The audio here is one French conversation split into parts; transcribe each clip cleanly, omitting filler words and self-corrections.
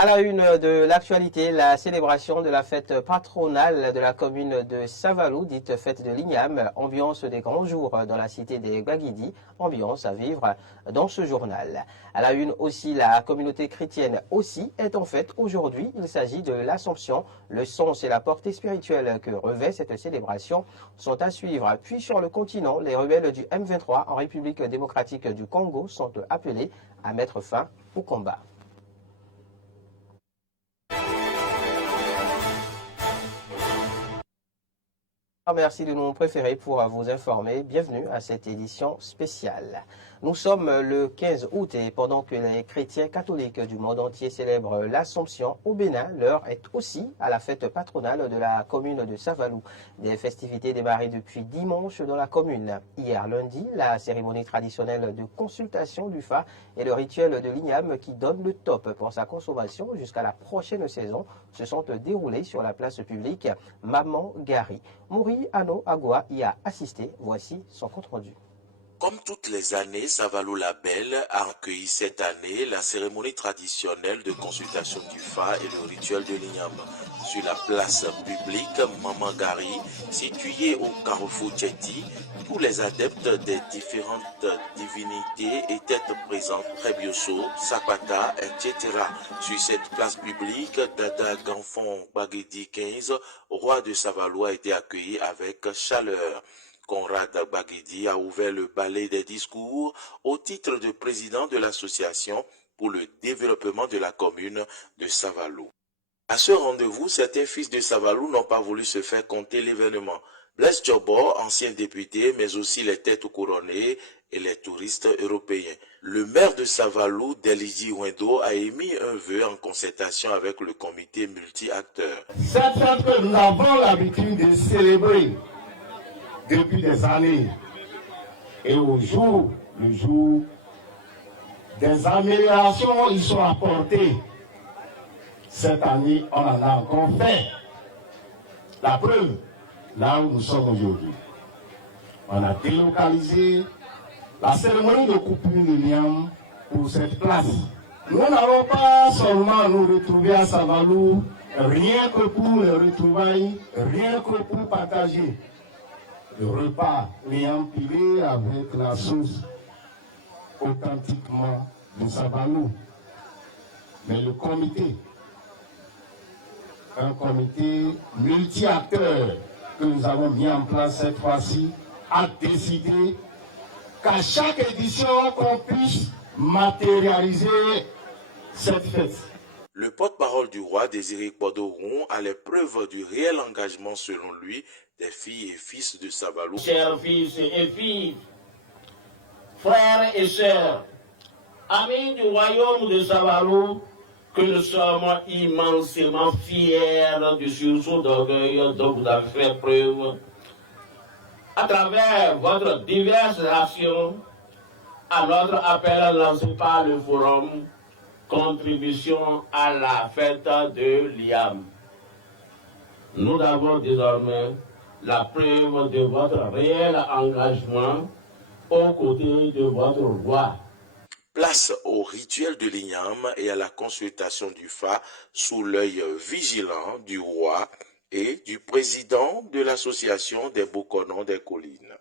À la une de l'actualité, la célébration de la fête patronale de la commune de Savalou, dite fête de l'Igname, ambiance des grands jours dans la cité des Gbagidi, ambiance à vivre dans ce journal. À la une aussi, la communauté chrétienne aussi est en fête aujourd'hui. Il s'agit de l'Assomption. Le sens et la portée spirituelle que revêt cette célébration sont à suivre. Puis sur le continent, les rebelles du M23 en République démocratique du Congo sont appelés à mettre fin au combat. Merci de nous préférer pour vous informer. Bienvenue à cette édition spéciale. Nous sommes le 15 août et pendant que les chrétiens catholiques du monde entier célèbrent l'Assomption au Bénin, l'heure est aussi à la fête patronale de la commune de Savalou. Des festivités démarrées depuis dimanche dans la commune. Hier lundi, la cérémonie traditionnelle de consultation du Fa et le rituel de l'Igname qui donne le top pour sa consommation jusqu'à la prochaine saison se sont déroulés sur la place publique Maman Gari. Mouri Ano Agua y a assisté. Voici son compte-rendu. Comme toutes les années, Savalou la Belle a accueilli cette année la cérémonie traditionnelle de consultation du Fa et le rituel de l'Igname sur la place publique Maman Gari, située au carrefour Tchéti. Tous les adeptes des différentes divinités étaient présents, Rebioso, Sapata, etc. Sur cette place publique, Dada Ganfon Bagedi 15, roi de Savalou, a été accueilli avec chaleur. Conrad Bagedi a ouvert le ballet des discours au titre de président de l'association pour le développement de la commune de Savalou. À ce rendez-vous, certains fils de Savalou n'ont pas voulu se faire compter l'événement. Blaise Djobo, ancien député, mais aussi les têtes couronnées et les touristes européens. Le maire de Savalou, Deliji Wendo, a émis un vœu en concertation avec le comité multi-acteurs. Cette fête que nous avons l'habitude de célébrer depuis des années, et le jour des améliorations y sont apportées. Cette année, on en a encore fait. La preuve, là où nous sommes aujourd'hui. On a délocalisé la cérémonie de coupure de l'Igname pour cette place. Nous n'allons pas seulement nous retrouver à Savalou, rien que pour les retrouvailles, rien que pour partager le repas l'Igname pilé avec la sauce authentiquement de Savalou. Mais le comité, un comité multi-acteurs que nous avons mis en place cette fois-ci, a décidé qu'à chaque édition, qu'on puisse matérialiser cette fête. Le porte-parole du roi, Désiré Podoron, a les preuves du réel engagement, selon lui, des filles et fils de Savalou. Chers fils et filles, frères et sœurs, amis du royaume de Savalou, que nous sommes immensément fiers du sursaut d'orgueil dont vous avez fait preuve à travers votre diverses actions à notre appel lancé par le forum Contribution à la fête de l'Igname. Nous avons désormais la preuve de votre réel engagement aux côtés de votre roi. Place au rituel de l'Igname et à la consultation du Fa sous l'œil vigilant du roi et du président de l'association des Bokonons des collines.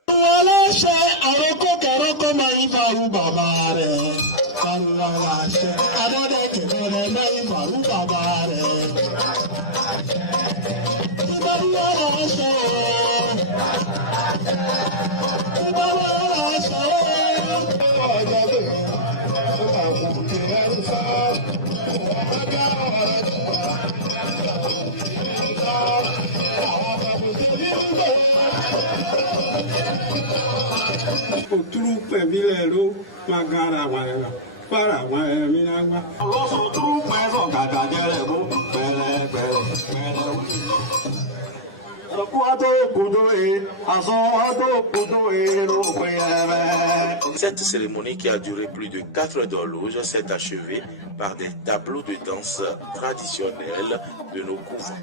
Cette cérémonie, qui a duré plus de 4 heures d'horloge, s'est achevée par des tableaux de danse traditionnels de nos couvents.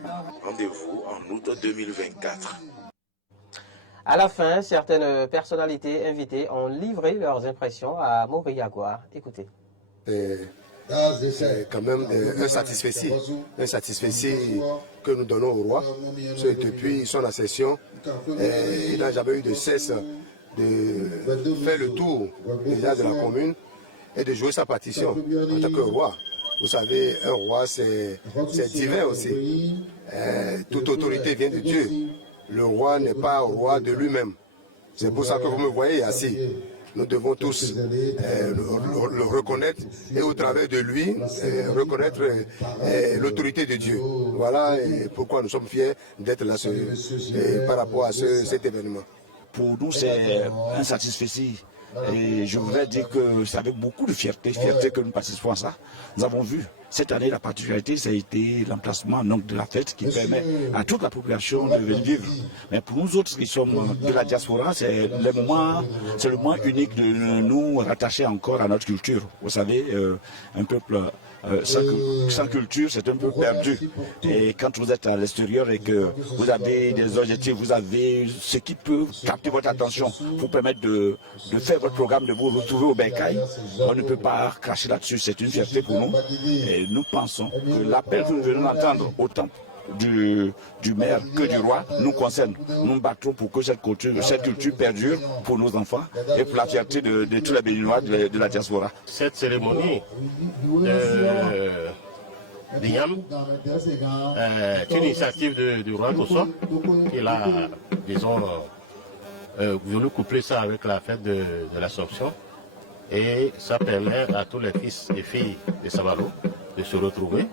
Rendez-vous en août 2024. À la fin, certaines personnalités invitées ont livré leurs impressions à Mouri Agua. Écoutez. c'est quand même un satisfecit que nous donnons au roi. Depuis son accession, il n'a jamais eu de cesse de faire le tour déjà de la commune et de jouer sa partition en tant que roi. Vous savez, un roi, c'est divin aussi. Toute autorité vient de Dieu. Le roi n'est pas roi de lui-même. C'est pour ça que vous me voyez assis. Nous devons tous le reconnaître et au travers de lui, reconnaître l'autorité de Dieu. Voilà pourquoi nous sommes fiers d'être là par rapport à cet événement. Pour nous, c'est un satisfecit. Et je voudrais dire que c'est avec beaucoup de fierté que nous participons à ça. Nous avons vu, cette année, la particularité, ça a été l'emplacement de la fête qui permet à toute la population de venir vivre. Mais pour nous autres qui sommes de la diaspora, c'est le moment unique de nous rattacher encore à notre culture. Vous savez, un peuple sans culture, c'est un peu perdu. Et quand vous êtes à l'extérieur et que vous avez des objectifs, vous avez ce qui peut capter votre attention, vous permettre de faire votre programme, de vous retrouver au Bercail, on ne peut pas cracher là-dessus. C'est une fierté pour nous. Et nous pensons que l'appel que nous venons d'entendre autant du maire que du roi nous concerne. Nous nous battons pour que cette culture perdure pour nos enfants et pour la fierté de tous les Béninois de la diaspora. Cette cérémonie d'Ignam est une initiative du roi Kosso qui a, disons, voulu coupler ça avec la fête de l'Assomption. Et ça permet à tous les fils et filles de Sabalo de se retrouver,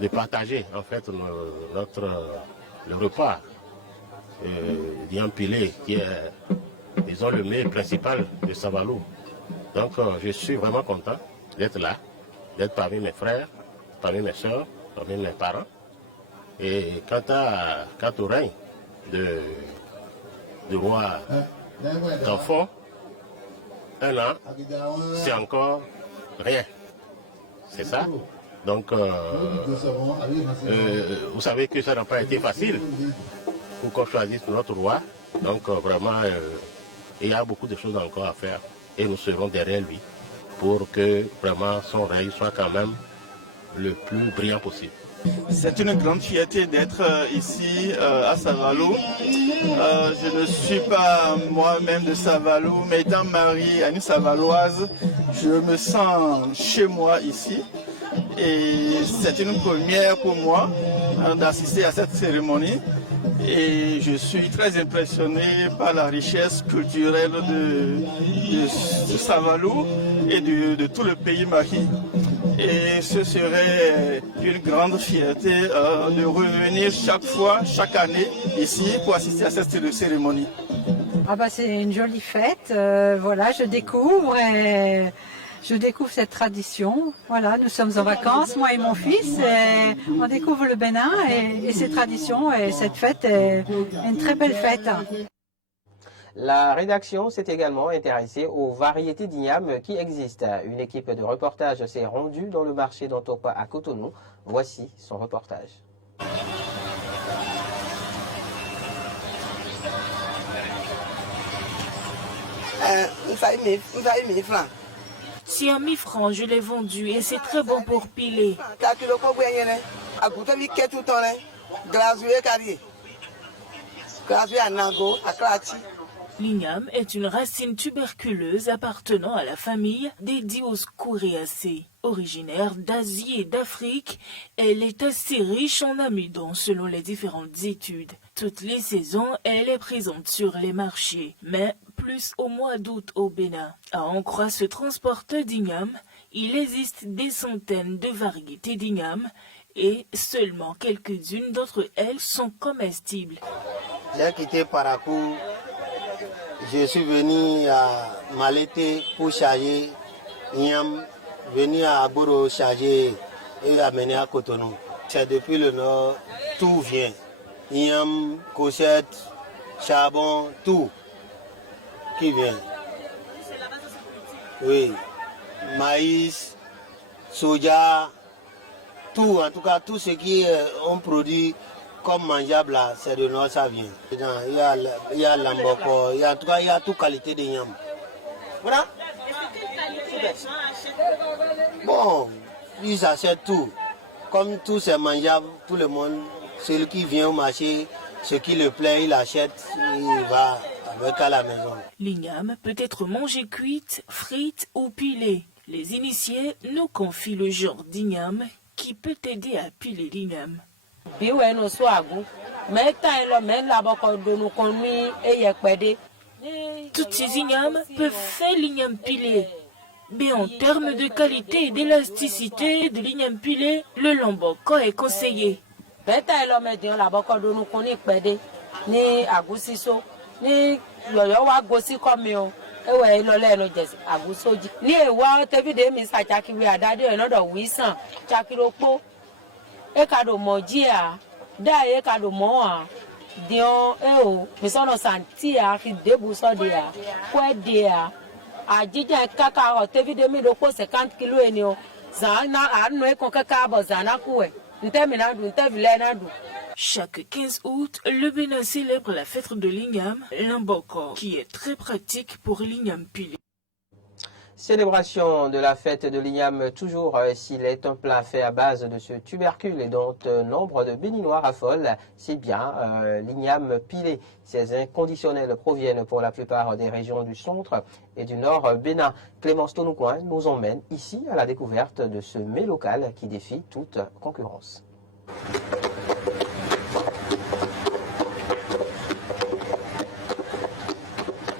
de partager en fait le repas d'Iampilé qui est, disons, le mets principal de Sabalo. Donc je suis vraiment content d'être là, d'être parmi mes frères, parmi mes soeurs, parmi mes parents. Et quant au règne du roi d'enfant, un an, c'est encore rien. C'est ça. Donc, vous savez que ça n'a pas été facile pour qu'on choisisse notre roi. Donc, vraiment, il y a beaucoup de choses encore à faire. Et nous serons derrière lui pour que vraiment son règne soit quand même le plus brillant possible. C'est une grande fierté d'être ici à Savalou. Je ne suis pas moi-même de Savalou, mais étant marié à une Savaloise, je me sens chez moi ici. Et c'est une première pour moi d'assister à cette cérémonie. Et je suis très impressionné par la richesse culturelle de Savalou et de tout le pays Mali. Et ce serait une grande fierté de revenir chaque année ici pour assister à cette cérémonie. Ah bah c'est une jolie fête, voilà, je découvre cette tradition. Voilà, nous sommes en vacances, moi et mon fils, et on découvre le Bénin et ses traditions, et cette fête est une très belle fête. La rédaction s'est également intéressée aux variétés d'igname qui existent. Une équipe de reportage s'est rendue dans le marché d'Antopa à Cotonou. Voici son reportage. C'est à 1000 francs, je l'ai vendu et c'est très bon pour piler. L'igname est une racine tuberculeuse appartenant à la famille des Dioscuriaceae. Originaire d'Asie et d'Afrique, elle est assez riche en amidon selon les différentes études. Toutes les saisons, elle est présente sur les marchés, mais plus au mois d'août au Bénin. À en croire ce transporteur d'igname, il existe des centaines de variétés d'igname et seulement quelques-unes d'entre elles sont comestibles. J'ai quitté Parakou. Je suis venu à Malété pour charger Ignam, venu à Agoro charger et amener à Cotonou. C'est depuis le nord, tout vient. Ignam, cochette, charbon, tout qui vient. Oui, maïs, soja, tout, en tout cas tout ce qui on produit comme mangeable là, c'est de nord, ça vient. Il y a l'amboko, en tout cas il y a toute qualité de yam. Voilà. Bon, ils achètent tout. Comme tout c'est mangeable, tout le monde, celui qui vient au marché, ce qui le plaît, il achète, il va avec à la maison. L'igname peut être mangée cuite, frite ou pilée. Les initiés nous confient le genre d'igname qui peut aider à piler l'igname. Toutes ces ignames peuvent faire l'igname pilé. Mais en termes de qualité et d'élasticité de l'igname pilé, le lomboko est conseillé. Chaque 15 août, le Bénin célèbre la fête de l'igname, l'Amboko, qui est très pratique pour l'igname pilé. Célébration de la fête de l'igname, toujours s'il est un plat fait à base de ce tubercule et dont nombre de Béninois raffolent, c'est bien l'igname pilé. Ces inconditionnels proviennent pour la plupart des régions du centre et du nord Bénin. Clémence Tonoucoin nous emmène ici à la découverte de ce mets local qui défie toute concurrence.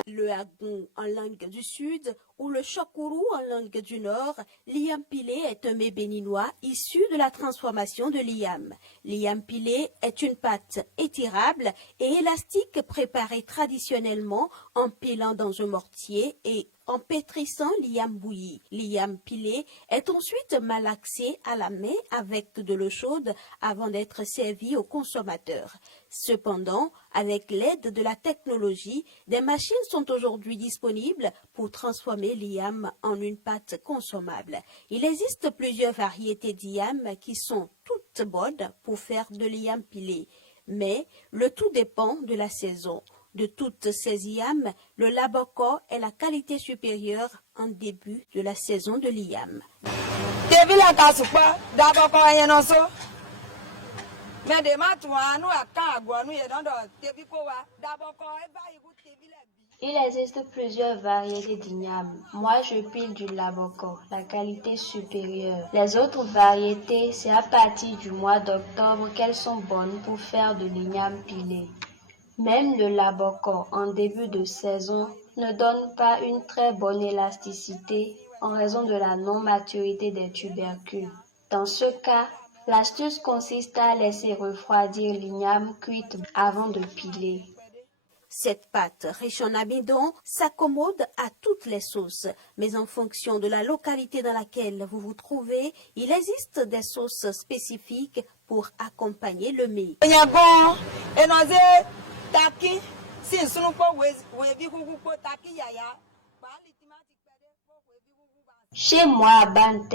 Le hagon en langue du sud ou le chokourou en langue du nord, l'igname pilé est un mets béninois issu de la transformation de l'igname. L'igname pilé est une pâte étirable et élastique préparée traditionnellement en pilant dans un mortier et en pétrissant l'igname bouilli. L'igname pilé est ensuite malaxé à la main avec de l'eau chaude avant d'être servi au consommateur. Cependant, avec l'aide de la technologie, des machines sont aujourd'hui disponibles pour transformer l'igname en une pâte consommable. Il existe plusieurs variétés d'igname qui sont toutes bonnes pour faire de l'igname pilé, mais le tout dépend de la saison. De toutes ces ignames, le laboko est la qualité supérieure en début de la saison de l'igname. Il existe plusieurs variétés d'igname. Moi, je pile du laboko, la qualité supérieure. Les autres variétés, c'est à partir du mois d'octobre qu'elles sont bonnes pour faire de l'igname pilé. Même le laboko en début de saison ne donne pas une très bonne élasticité en raison de la non-maturité des tubercules. Dans ce cas, l'astuce consiste à laisser refroidir l'igname cuite avant de piler. Cette pâte riche en amidon s'accommode à toutes les sauces, mais en fonction de la localité dans laquelle vous vous trouvez, il existe des sauces spécifiques pour accompagner le mets. Chez moi à Bante,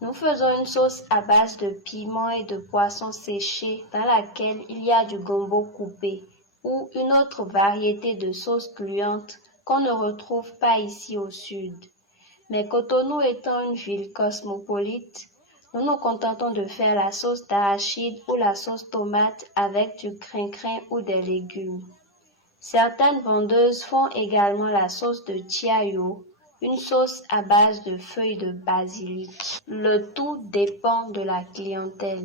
nous faisons une sauce à base de piment et de poissons séchés dans laquelle il y a du gombo coupé ou une autre variété de sauce gluante qu'on ne retrouve pas ici au sud. Mais Cotonou étant une ville cosmopolite, nous nous contentons de faire la sauce d'arachide ou la sauce tomate avec du crin-crin ou des légumes. Certaines vendeuses font également la sauce de chiayo, une sauce à base de feuilles de basilic. Le tout dépend de la clientèle.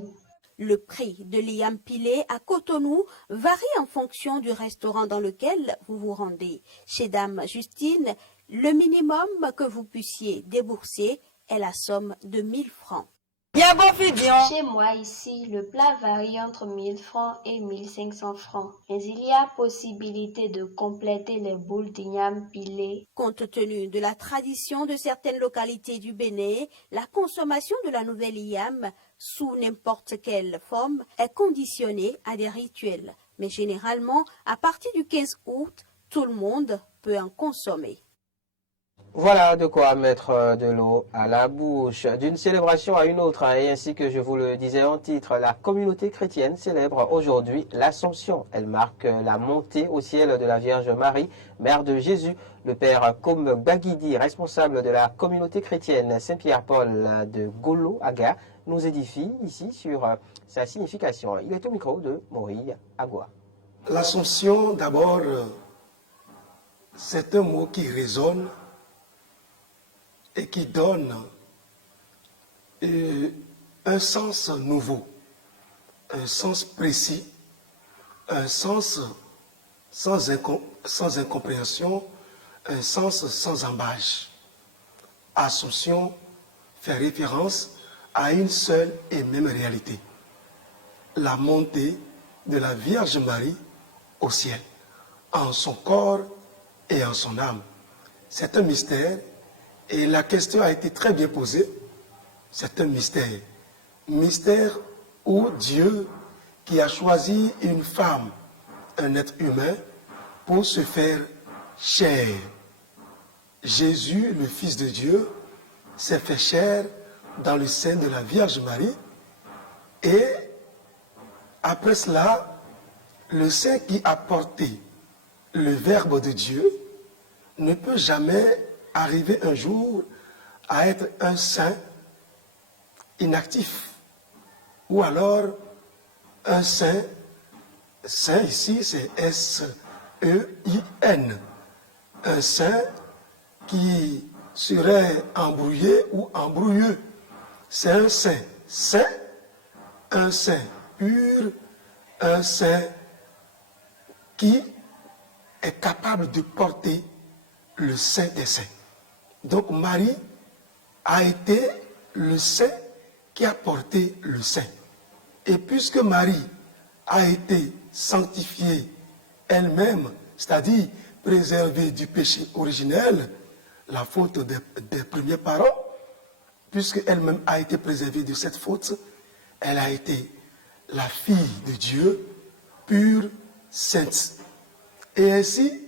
Le prix de l'igname pilé à Cotonou varie en fonction du restaurant dans lequel vous vous rendez. Chez Dame Justine, le minimum que vous puissiez débourser est la somme de 1000 francs. Chez moi ici, le plat varie entre 1000 francs et 1500 francs. Mais il y a possibilité de compléter les boules d'igname pilées. Compte tenu de la tradition de certaines localités du Bénin, la consommation de la nouvelle igname, sous n'importe quelle forme, est conditionnée à des rituels. Mais généralement, à partir du 15 août, tout le monde peut en consommer. Voilà de quoi mettre de l'eau à la bouche. D'une célébration à une autre, et ainsi que je vous le disais en titre, la communauté chrétienne célèbre aujourd'hui l'Assomption. Elle marque la montée au ciel de la Vierge Marie, mère de Jésus. Le père Koum Baguidi, responsable de la communauté chrétienne Saint-Pierre-Paul de Golo-Aga, nous édifie ici sur sa signification. Il est au micro de Maurice Agua. L'Assomption, d'abord, c'est un mot qui résonne et qui donne un sens nouveau, un sens précis, un sens sans incompréhension, un sens sans embâche. Assomption fait référence à une seule et même réalité, la montée de la Vierge Marie au ciel, en son corps et en son âme. C'est un mystère. Et la question a été très bien posée. C'est un mystère. Mystère où Dieu, qui a choisi une femme, un être humain, pour se faire chair. Jésus, le Fils de Dieu, s'est fait chair dans le sein de la Vierge Marie. Et après cela, le sein qui a porté le Verbe de Dieu ne peut jamais arriver un jour à être un saint inactif, ou alors un saint ici c'est S-E-I-N, un saint qui serait embrouillé ou embrouilleux. C'est un saint saint, un saint pur, un saint qui est capable de porter le saint des saints. Donc Marie a été le saint qui a porté le saint. Et puisque Marie a été sanctifiée elle-même, c'est-à-dire préservée du péché originel, la faute des premiers parents, puisque elle-même a été préservée de cette faute, elle a été la fille de Dieu, pure, sainte. Et ainsi,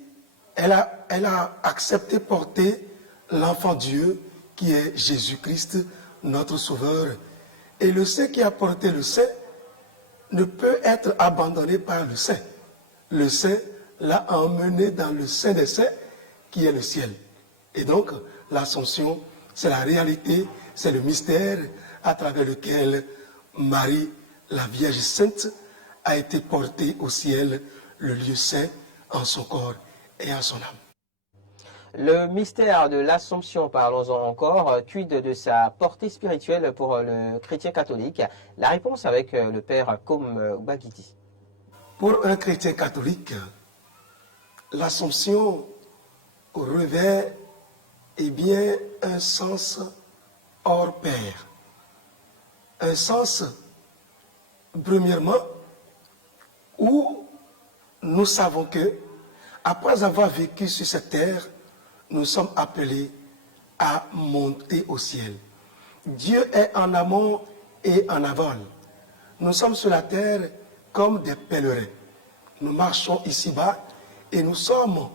elle a accepté porter l'enfant Dieu qui est Jésus-Christ, notre Sauveur. Et le saint qui a porté le saint ne peut être abandonné par le saint. Le saint l'a emmené dans le saint des saints qui est le ciel. Et donc, l'Assomption, c'est la réalité, c'est le mystère à travers lequel Marie, la Vierge Sainte, a été portée au ciel, le lieu saint, en son corps et en son âme. Le mystère de l'Assomption, parlons-en encore, quid de sa portée spirituelle pour le chrétien catholique? La réponse avec le père Koum Baguidi. Pour un chrétien catholique, l'Assomption revêt bien un sens hors pair. Un sens, premièrement, où nous savons que, après avoir vécu sur cette terre, nous sommes appelés à monter au ciel. Dieu est en amont et en aval. Nous sommes sur la terre comme des pèlerins. Nous marchons ici-bas et nous sommes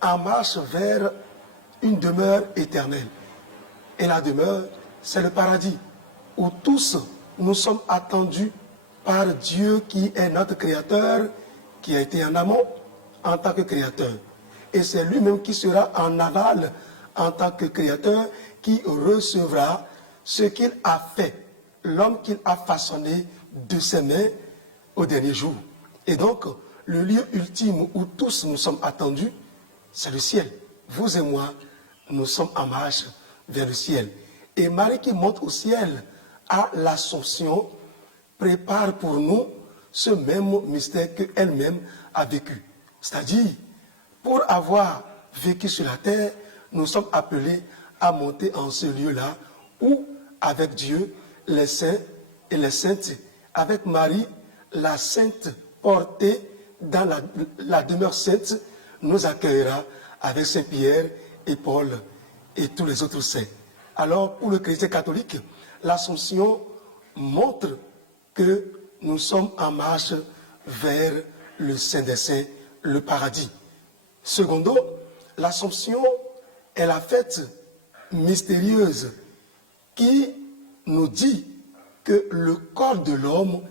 en marche vers une demeure éternelle. Et la demeure, c'est le paradis, où tous nous sommes attendus par Dieu qui est notre Créateur, qui a été en amont en tant que Créateur. Et c'est lui-même qui sera en aval en tant que Créateur, qui recevra ce qu'il a fait, l'homme qu'il a façonné de ses mains au dernier jour. Et donc, le lieu ultime où tous nous sommes attendus, c'est le ciel. Vous et moi, nous sommes en marche vers le ciel. Et Marie qui monte au ciel à l'Assomption prépare pour nous ce même mystère qu'elle-même a vécu. C'est-à-dire, pour avoir vécu sur la terre, nous sommes appelés à monter en ce lieu-là où, avec Dieu, les saints et les saintes, avec Marie, la sainte portée dans la demeure sainte, nous accueillera avec Saint-Pierre et Paul et tous les autres saints. Alors, pour le chrétien catholique, l'Assomption montre que nous sommes en marche vers le Saint des Saints, le paradis. Secondo, l'Assomption est la fête mystérieuse qui nous dit que le corps de l'homme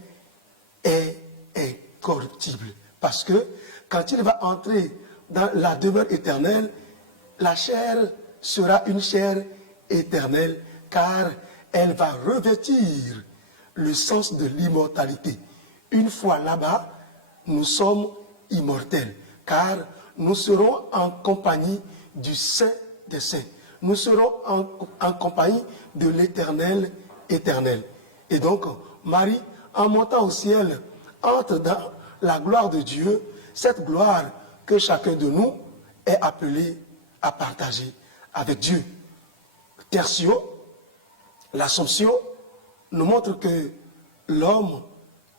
est incorruptible. Parce que quand il va entrer dans la demeure éternelle, la chair sera une chair éternelle, car elle va revêtir le sens de l'immortalité. Une fois là-bas, nous sommes immortels, car nous serons en compagnie du Saint des Saints. Nous serons en compagnie de l'Éternel éternel. Et donc, Marie, en montant au ciel, entre dans la gloire de Dieu, cette gloire que chacun de nous est appelé à partager avec Dieu. Tertio, l'Assomption, nous montre que l'homme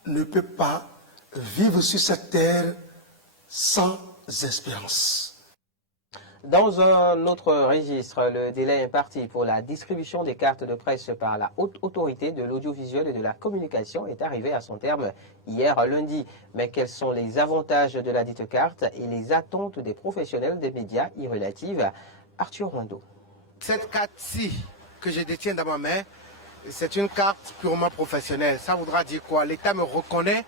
ne peut pas vivre sur cette terre sans espérance. Dans un autre registre, le délai imparti pour la distribution des cartes de presse par la Haute Autorité de l'Audiovisuel et de la Communication est arrivé à son terme hier lundi. Mais quels sont les avantages de la dite carte et les attentes des professionnels des médias y relatives? Arthur Rondeau. Cette carte-ci que je détiens dans ma main, c'est une carte purement professionnelle. Ça voudra dire quoi? L'État me reconnaît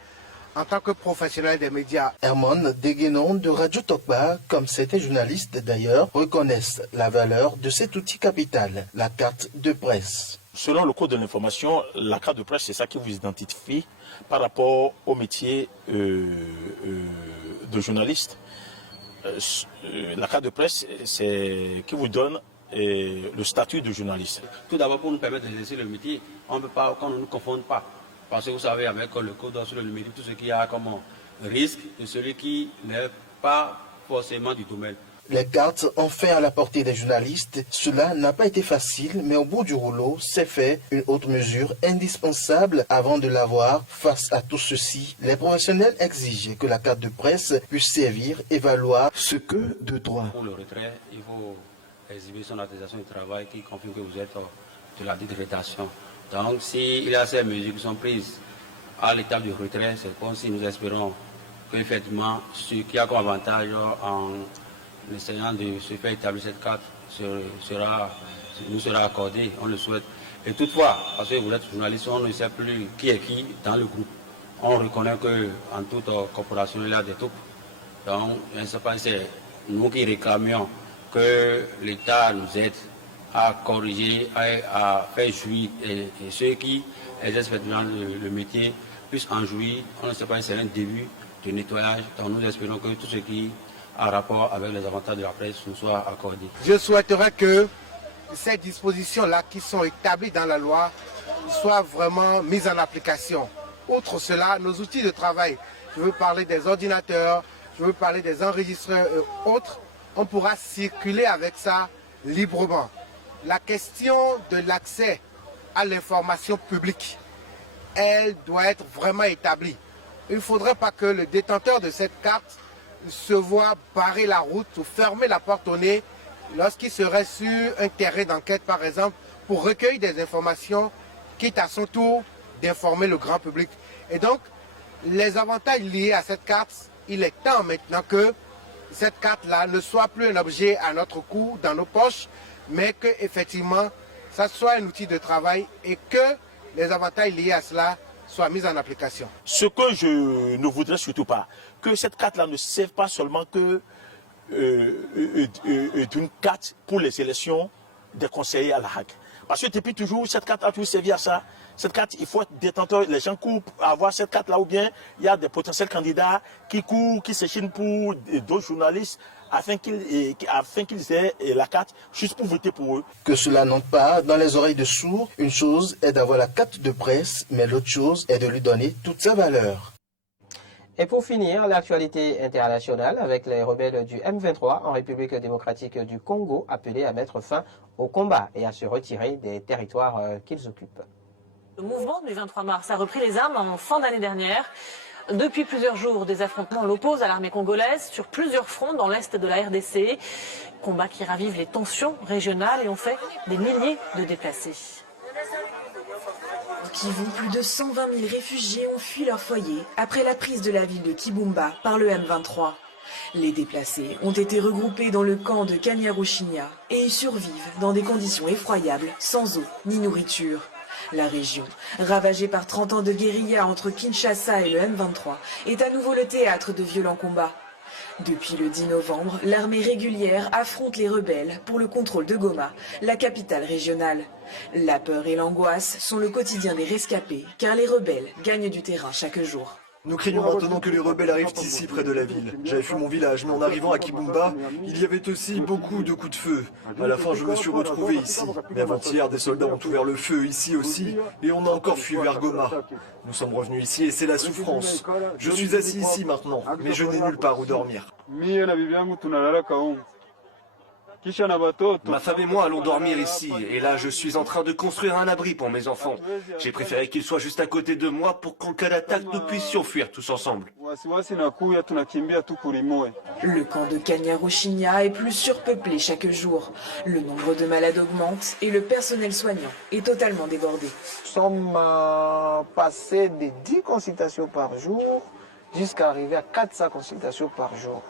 en tant que professionnel des médias. Herman Deguenon de Radio Tokba, comme certains journalistes d'ailleurs, reconnaissent la valeur de cet outil capital, la carte de presse. Selon le code de l'information, la carte de presse, c'est ça qui vous identifie par rapport au métier de journaliste. La carte de presse, c'est qui vous donne le statut de journaliste. Tout d'abord, pour nous permettre d'exercer le métier, on ne peut pas, qu'on ne nous confonde pas. Parce que vous savez, avec le code sur le numérique, tout ce qu'il y a comme risque de celui qui n'est pas forcément du domaine. Les cartes ont fait à la portée des journalistes. Cela n'a pas été facile, mais au bout du rouleau, c'est fait une autre mesure indispensable avant de l'avoir. Face à tout ceci, les professionnels exigent que la carte de presse puisse servir et valoir ce que de droit. Pour le retrait, il faut exhiber son attestation de travail qui confirme que vous êtes de la dite rédaction. Donc, s'il y a ces mesures qui sont prises à l'étape du retrait, c'est comme si nous espérons qu'effectivement, ce qui a comme avantage en essayant de se faire établir cette carte nous sera accordé, on le souhaite. Et toutefois, parce que vous êtes journaliste, on ne sait plus qui est qui dans le groupe. On reconnaît qu'en toute corporation, il y a des troupes. Donc, c'est nous qui réclamions que l'État nous aide à corriger, à faire jouir, et ceux qui exercent le métier puissent en jouir. On ne sait pas, c'est un début de nettoyage. Donc nous espérons que tout ce qui a rapport avec les avantages de la presse nous soit accordé. Je souhaiterais que ces dispositions-là qui sont établies dans la loi soient vraiment mises en application. Outre cela, nos outils de travail, je veux parler des ordinateurs, je veux parler des enregistreurs et autres, on pourra circuler avec ça librement. La question de l'accès à l'information publique, elle doit être vraiment établie. Il ne faudrait pas que le détenteur de cette carte se voit barrer la route ou fermer la porte au nez lorsqu'il serait sur un terrain d'enquête, par exemple, pour recueillir des informations, quitte à son tour d'informer le grand public. Et donc, les avantages liés à cette carte, il est temps maintenant que cette carte-là ne soit plus un objet à notre cou, dans nos poches, mais que effectivement, ça soit un outil de travail et que les avantages liés à cela soient mis en application. Ce que je ne voudrais surtout pas, que cette carte-là ne serve pas seulement que d'une carte pour les élections des conseillers à la Hague. Parce que depuis toujours, cette carte a toujours servi à ça. Cette carte, il faut être détenteur. Les gens courent pour avoir cette carte-là, ou bien il y a des potentiels candidats qui courent, qui s'échinent pour d'autres journalistes afin qu'ils aient la carte juste pour voter pour eux. Que cela n'entre pas dans les oreilles de sourds, une chose est d'avoir la carte de presse, mais l'autre chose est de lui donner toute sa valeur. Et pour finir, l'actualité internationale avec les rebelles du M23 en République démocratique du Congo appelés à mettre fin au combat et à se retirer des territoires qu'ils occupent. Le mouvement du 23 mars a repris les armes en fin d'année dernière. Depuis plusieurs jours, des affrontements l'opposent à l'armée congolaise sur plusieurs fronts dans l'est de la RDC. Combats qui ravivent les tensions régionales et ont fait des milliers de déplacés. Au Kivu, plus de 120 000 réfugiés ont fui leur foyer après la prise de la ville de Kibumba par le M23. Les déplacés ont été regroupés dans le camp de Kanyaruchinya et y survivent dans des conditions effroyables, sans eau ni nourriture. La région, ravagée par 30 ans de guérilla entre Kinshasa et le M23, est à nouveau le théâtre de violents combats. Depuis le 10 novembre, l'armée régulière affronte les rebelles pour le contrôle de Goma, la capitale régionale. La peur et l'angoisse sont le quotidien des rescapés, car les rebelles gagnent du terrain chaque jour. Nous craignons maintenant que les rebelles arrivent ici près de la ville. J'avais fui mon village, mais en arrivant à Kibumba, il y avait aussi beaucoup de coups de feu. À la fin, je me suis retrouvé ici. Mais avant-hier, des soldats ont ouvert le feu ici aussi, et on a encore fui vers Goma. Nous sommes revenus ici et c'est la souffrance. Je suis assis ici maintenant, mais je n'ai nulle part où dormir. Ma femme et moi allons dormir ici, et là je suis en train de construire un abri pour mes enfants. J'ai préféré qu'ils soient juste à côté de moi pour qu'en cas d'attaque nous puissions fuir tous ensemble. Le camp de Kanyaruchinya est plus surpeuplé chaque jour. Le nombre de malades augmente et le personnel soignant est totalement débordé. Nous sommes passés de 10 consultations par jour jusqu'à arriver à 400 consultations par jour.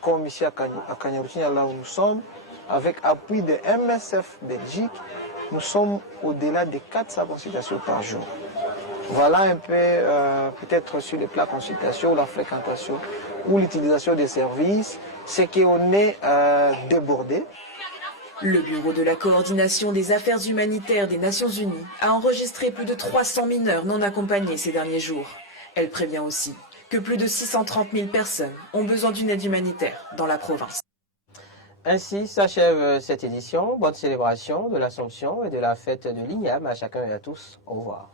Comme ici à Kanyaruchinya, là où nous sommes, avec appui de MSF Belgique, nous sommes au-delà de 400 consultations par jour. Voilà un peu, peut-être sur les plans consultation, la fréquentation ou l'utilisation des services, c'est qu'on est débordé. Le Bureau de la coordination des affaires humanitaires des Nations Unies a enregistré plus de 300 mineurs non accompagnés ces derniers jours. Elle prévient aussi que plus de 630 000 personnes ont besoin d'une aide humanitaire dans la province. Ainsi s'achève cette édition. Bonne célébration de l'Assomption et de la fête de l'Igname à chacun et à tous. Au revoir.